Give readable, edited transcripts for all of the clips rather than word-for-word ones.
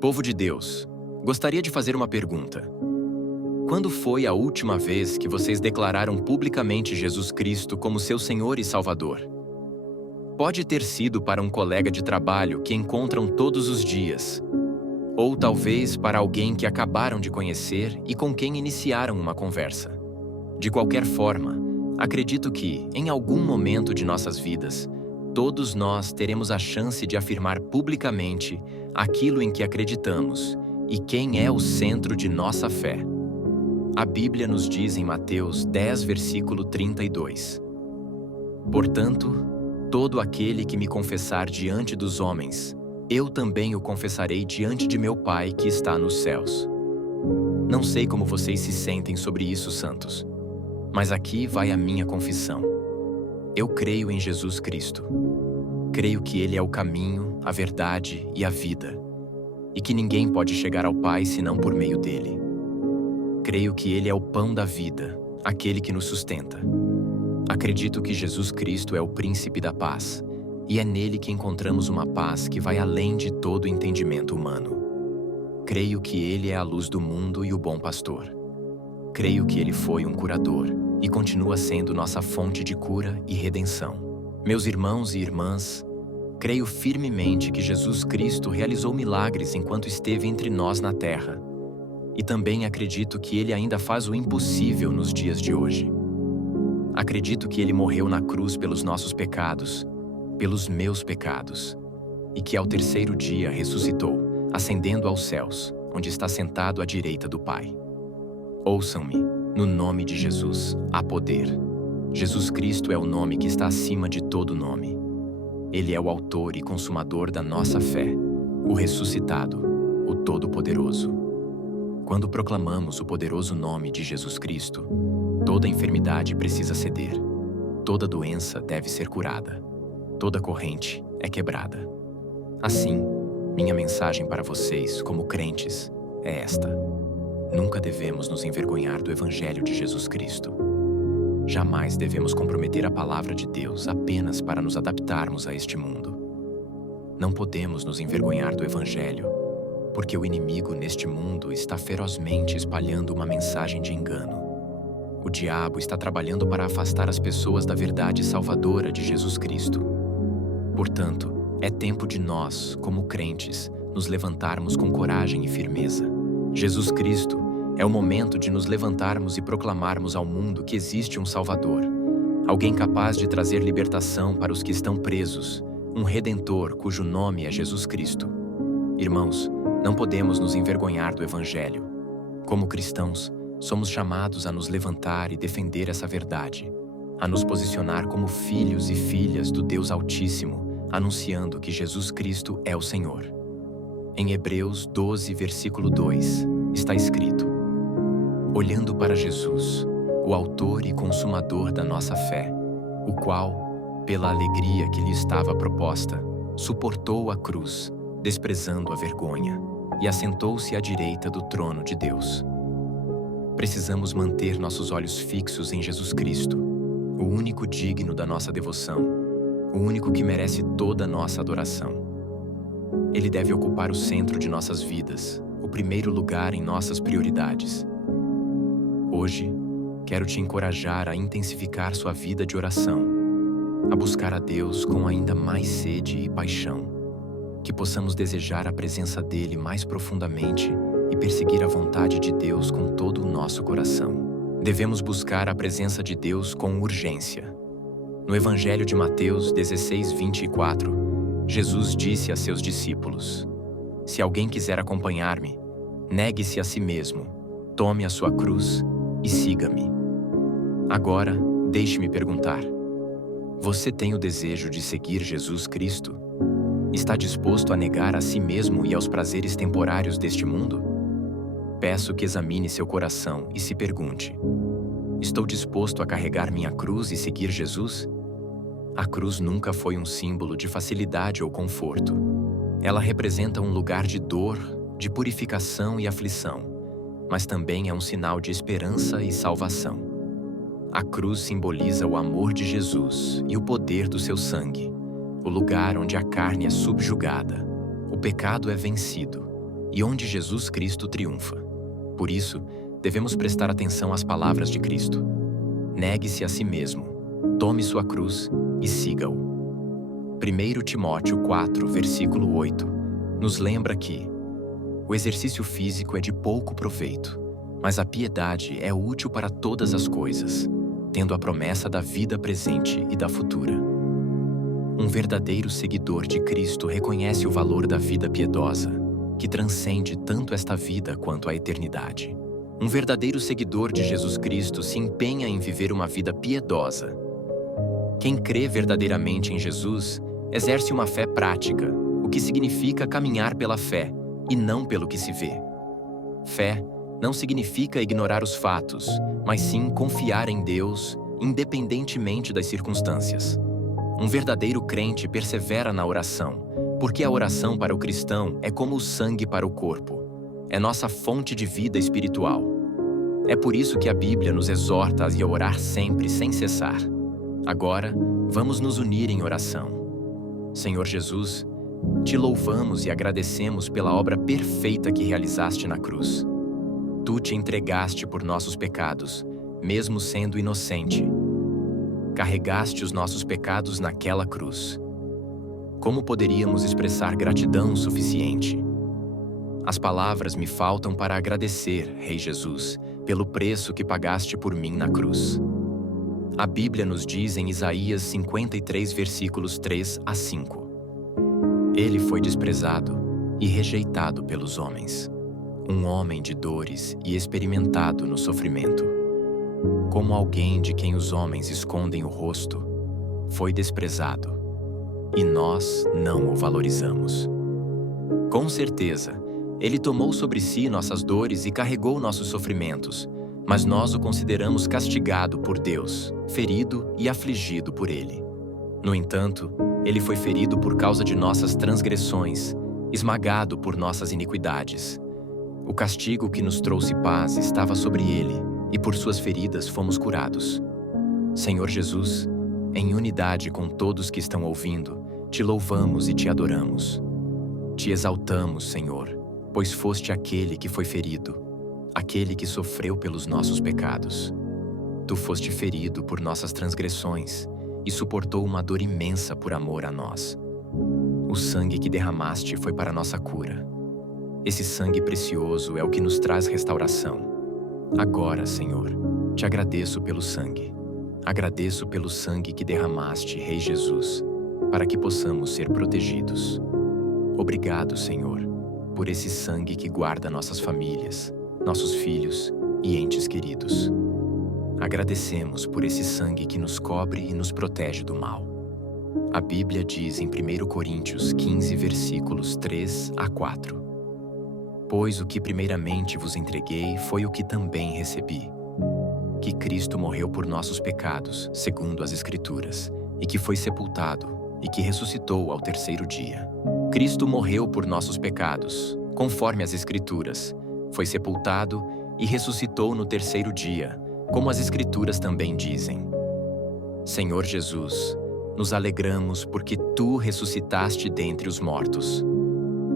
Povo de Deus, gostaria de fazer uma pergunta. Quando foi a última vez que vocês declararam publicamente Jesus Cristo como seu Senhor e Salvador? Pode ter sido para um colega de trabalho que encontram todos os dias, ou talvez para alguém que acabaram de conhecer e com quem iniciaram uma conversa. De qualquer forma, acredito que, em algum momento de nossas vidas, todos nós teremos a chance de afirmar publicamente aquilo em que acreditamos e quem é o centro de nossa fé. A Bíblia nos diz em Mateus 10, versículo 32. Portanto, todo aquele que me confessar diante dos homens, eu também o confessarei diante de meu Pai que está nos céus. Não sei como vocês se sentem sobre isso, santos, mas aqui vai a minha confissão. Eu creio em Jesus Cristo. Creio que Ele é o caminho, a verdade e a vida, e que ninguém pode chegar ao Pai senão por meio dele. Creio que Ele é o pão da vida, aquele que nos sustenta. Acredito que Jesus Cristo é o príncipe da paz, e é nele que encontramos uma paz que vai além de todo entendimento humano. Creio que Ele é a luz do mundo e o bom pastor. Creio que Ele foi um curador e continua sendo nossa fonte de cura e redenção. Meus irmãos e irmãs, creio firmemente que Jesus Cristo realizou milagres enquanto esteve entre nós na terra. E também acredito que Ele ainda faz o impossível nos dias de hoje. Acredito que Ele morreu na cruz pelos nossos pecados, pelos meus pecados, e que ao terceiro dia ressuscitou, ascendendo aos céus, onde está sentado à direita do Pai. Ouçam-me, no nome de Jesus, há poder. Jesus Cristo é o nome que está acima de todo nome. Ele é o autor e consumador da nossa fé, o ressuscitado, o Todo-Poderoso. Quando proclamamos o poderoso nome de Jesus Cristo, toda enfermidade precisa ceder, toda doença deve ser curada, toda corrente é quebrada. Assim, minha mensagem para vocês, como crentes, é esta: nunca devemos nos envergonhar do Evangelho de Jesus Cristo. Jamais devemos comprometer a palavra de Deus apenas para nos adaptarmos a este mundo. Não podemos nos envergonhar do Evangelho, porque o inimigo neste mundo está ferozmente espalhando uma mensagem de engano. O diabo está trabalhando para afastar as pessoas da verdade salvadora de Jesus Cristo. Portanto, é tempo de nós, como crentes, nos levantarmos com coragem e firmeza. Jesus Cristo é o momento de nos levantarmos e proclamarmos ao mundo que existe um Salvador, alguém capaz de trazer libertação para os que estão presos, um Redentor cujo nome é Jesus Cristo. Irmãos, não podemos nos envergonhar do Evangelho. Como cristãos, somos chamados a nos levantar e defender essa verdade, a nos posicionar como filhos e filhas do Deus Altíssimo, anunciando que Jesus Cristo é o Senhor. Em Hebreus 12, versículo 2, está escrito: olhando para Jesus, o autor e consumador da nossa fé, o qual, pela alegria que lhe estava proposta, suportou a cruz, desprezando a vergonha, e assentou-se à direita do trono de Deus. Precisamos manter nossos olhos fixos em Jesus Cristo, o único digno da nossa devoção, o único que merece toda a nossa adoração. Ele deve ocupar o centro de nossas vidas, o primeiro lugar em nossas prioridades. Hoje, quero te encorajar a intensificar sua vida de oração, a buscar a Deus com ainda mais sede e paixão, que possamos desejar a presença dEle mais profundamente e perseguir a vontade de Deus com todo o nosso coração. Devemos buscar a presença de Deus com urgência. No Evangelho de Mateus 16, 24, Jesus disse a seus discípulos: se alguém quiser acompanhar-me, negue-se a si mesmo, tome a sua cruz e siga-me. Agora, deixe-me perguntar: você tem o desejo de seguir Jesus Cristo? Está disposto a negar a si mesmo e aos prazeres temporários deste mundo? Peço que examine seu coração e se pergunte: estou disposto a carregar minha cruz e seguir Jesus? A cruz nunca foi um símbolo de facilidade ou conforto. Ela representa um lugar de dor, de purificação e aflição, mas também é um sinal de esperança e salvação. A cruz simboliza o amor de Jesus e o poder do seu sangue, o lugar onde a carne é subjugada, o pecado é vencido e onde Jesus Cristo triunfa. Por isso, devemos prestar atenção às palavras de Cristo. Negue-se a si mesmo, tome sua cruz e siga-o. 1 Timóteo 4, versículo 8, nos lembra que o exercício físico é de pouco proveito, mas a piedade é útil para todas as coisas, tendo a promessa da vida presente e da futura. Um verdadeiro seguidor de Cristo reconhece o valor da vida piedosa, que transcende tanto esta vida quanto a eternidade. Um verdadeiro seguidor de Jesus Cristo se empenha em viver uma vida piedosa. Quem crê verdadeiramente em Jesus exerce uma fé prática, o que significa caminhar pela fé e não pelo que se vê. Fé não significa ignorar os fatos, mas sim confiar em Deus, independentemente das circunstâncias. Um verdadeiro crente persevera na oração, porque a oração para o cristão é como o sangue para o corpo. É nossa fonte de vida espiritual. É por isso que a Bíblia nos exorta a orar sempre, sem cessar. Agora, vamos nos unir em oração. Senhor Jesus, te louvamos e agradecemos pela obra perfeita que realizaste na cruz. Tu te entregaste por nossos pecados, mesmo sendo inocente. Carregaste os nossos pecados naquela cruz. Como poderíamos expressar gratidão o suficiente? As palavras me faltam para agradecer, Rei Jesus, pelo preço que pagaste por mim na cruz. A Bíblia nos diz em Isaías 53, versículos 3 a 5. Ele foi desprezado e rejeitado pelos homens, um homem de dores e experimentado no sofrimento. Como alguém de quem os homens escondem o rosto, foi desprezado, e nós não o valorizamos. Com certeza, ele tomou sobre si nossas dores e carregou nossos sofrimentos, mas nós o consideramos castigado por Deus, ferido e afligido por Ele. No entanto, ele foi ferido por causa de nossas transgressões, esmagado por nossas iniquidades. O castigo que nos trouxe paz estava sobre ele, e por suas feridas fomos curados. Senhor Jesus, em unidade com todos que estão ouvindo, te louvamos e te adoramos. Te exaltamos, Senhor, pois foste aquele que foi ferido, aquele que sofreu pelos nossos pecados. Tu foste ferido por nossas transgressões e suportou uma dor imensa por amor a nós. O sangue que derramaste foi para nossa cura. Esse sangue precioso é o que nos traz restauração. Agora, Senhor, te agradeço pelo sangue. Agradeço pelo sangue que derramaste, Rei Jesus, para que possamos ser protegidos. Obrigado, Senhor, por esse sangue que guarda nossas famílias, nossos filhos e entes queridos. Agradecemos por esse sangue que nos cobre e nos protege do mal. A Bíblia diz em 1 Coríntios 15, versículos 3 a 4. Pois o que primeiramente vos entreguei foi o que também recebi: que Cristo morreu por nossos pecados, segundo as Escrituras, e que foi sepultado, e que ressuscitou ao terceiro dia. Cristo morreu por nossos pecados, conforme as Escrituras, foi sepultado e ressuscitou no terceiro dia, como as Escrituras também dizem. Senhor Jesus, nos alegramos porque Tu ressuscitaste dentre os mortos.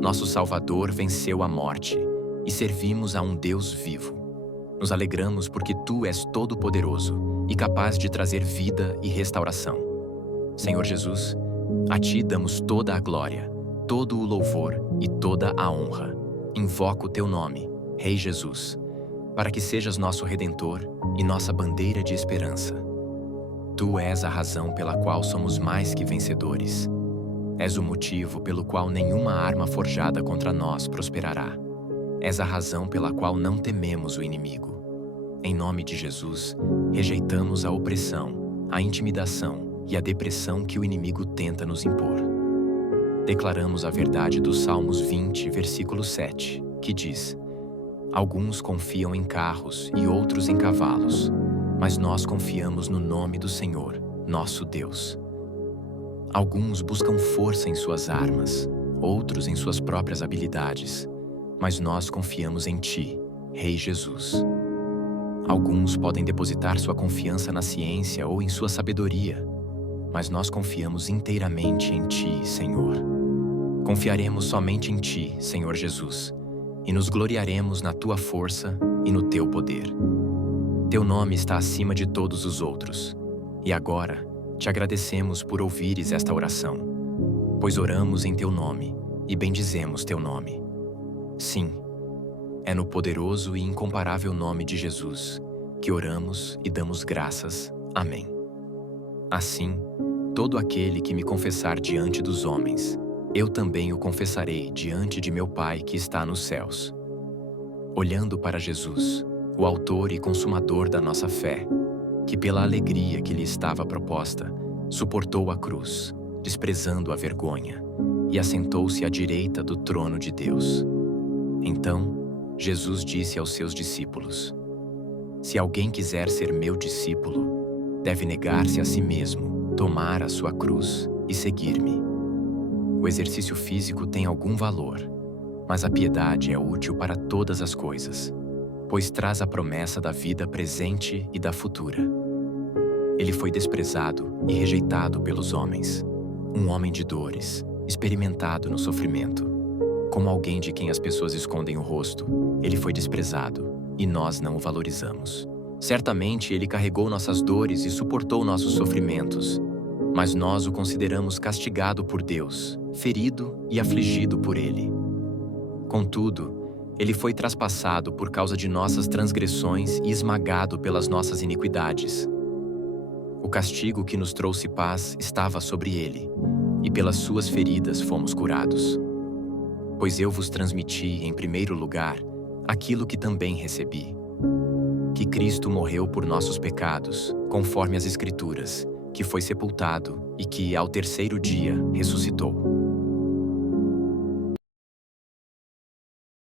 Nosso Salvador venceu a morte e servimos a um Deus vivo. Nos alegramos porque Tu és todo-poderoso e capaz de trazer vida e restauração. Senhor Jesus, a Ti damos toda a glória, todo o louvor e toda a honra. Invoco o Teu nome, Rei Jesus, para que sejas nosso Redentor e nossa bandeira de esperança. Tu és a razão pela qual somos mais que vencedores. És o motivo pelo qual nenhuma arma forjada contra nós prosperará. És a razão pela qual não tememos o inimigo. Em nome de Jesus, rejeitamos a opressão, a intimidação e a depressão que o inimigo tenta nos impor. Declaramos a verdade dos Salmos 20, versículo 7, que diz: Alguns confiam em carros e outros em cavalos, mas nós confiamos no nome do Senhor, nosso Deus. Alguns buscam força em suas armas, outros em suas próprias habilidades, mas nós confiamos em Ti, Rei Jesus. Alguns podem depositar sua confiança na ciência ou em sua sabedoria, mas nós confiamos inteiramente em Ti, Senhor. Confiaremos somente em Ti, Senhor Jesus, e nos gloriaremos na tua força e no teu poder. Teu nome está acima de todos os outros, e agora te agradecemos por ouvires esta oração, pois oramos em teu nome e bendizemos teu nome. Sim, é no poderoso e incomparável nome de Jesus que oramos e damos graças. Amém. Assim, todo aquele que me confessar diante dos homens, eu também o confessarei diante de meu Pai que está nos céus. Olhando para Jesus, o autor e consumador da nossa fé, que pela alegria que lhe estava proposta, suportou a cruz, desprezando a vergonha, e assentou-se à direita do trono de Deus. Então, Jesus disse aos seus discípulos: Se alguém quiser ser meu discípulo, deve negar-se a si mesmo, tomar a sua cruz e seguir-me. O exercício físico tem algum valor, mas a piedade é útil para todas as coisas, pois traz a promessa da vida presente e da futura. Ele foi desprezado e rejeitado pelos homens, um homem de dores, experimentado no sofrimento. Como alguém de quem as pessoas escondem o rosto, ele foi desprezado e nós não o valorizamos. Certamente ele carregou nossas dores e suportou nossos sofrimentos, mas nós o consideramos castigado por Deus, ferido e afligido por ele. Contudo, ele foi traspassado por causa de nossas transgressões e esmagado pelas nossas iniquidades. O castigo que nos trouxe paz estava sobre ele, e pelas suas feridas fomos curados. Pois eu vos transmiti, em primeiro lugar, aquilo que também recebi: que Cristo morreu por nossos pecados, conforme as Escrituras, que foi sepultado e que, ao terceiro dia, ressuscitou.